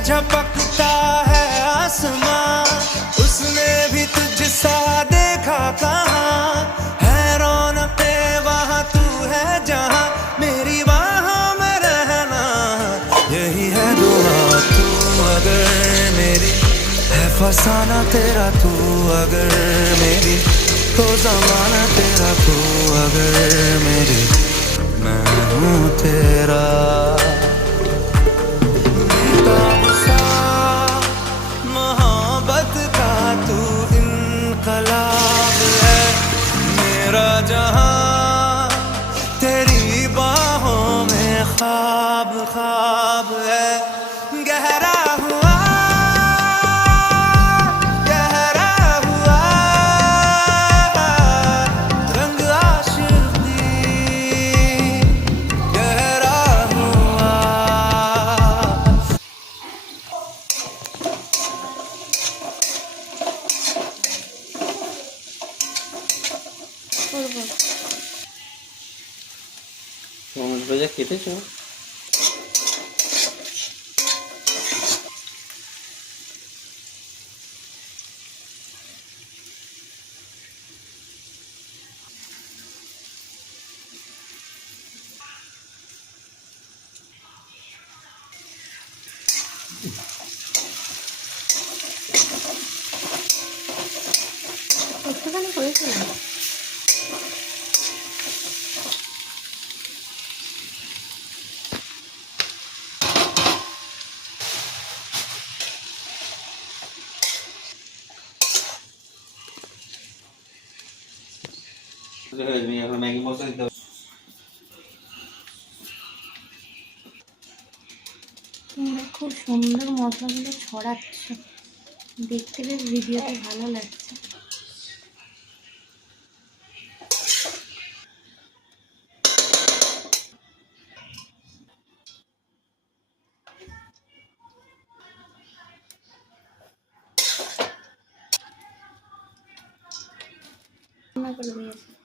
झपकता है आसमां, उसने भी तुझसा देखा कहाँ, है रौनके वहाँ तू है जहाँ, मेरी बाहों में रहना यही है दुआ। तू अगर मेरी है फसाना तेरा, तू अगर मेरी तो जमाना तेरा, तू अगर मेरी मैं हूँ तेरा। मोहब्बत का तू इनकलाब है, मेरा जहां तेरी बाहों में ख्वाब ख्वाब है। गहरा हुआ गहरा हुआ रंग आशिकी, गहरा हुआ। তরমুজ ভাজা খেতেছো? একটুখানি করেছিলাম। এখন ম্যাগি মশলা দিতে হবে। তোমরা খুব সুন্দর মশলাগুলো ছড়াচ্ছ, দেখতে বেশ ভিডিওতে ভালো লাগছে। রান্না করে দিয়েছে।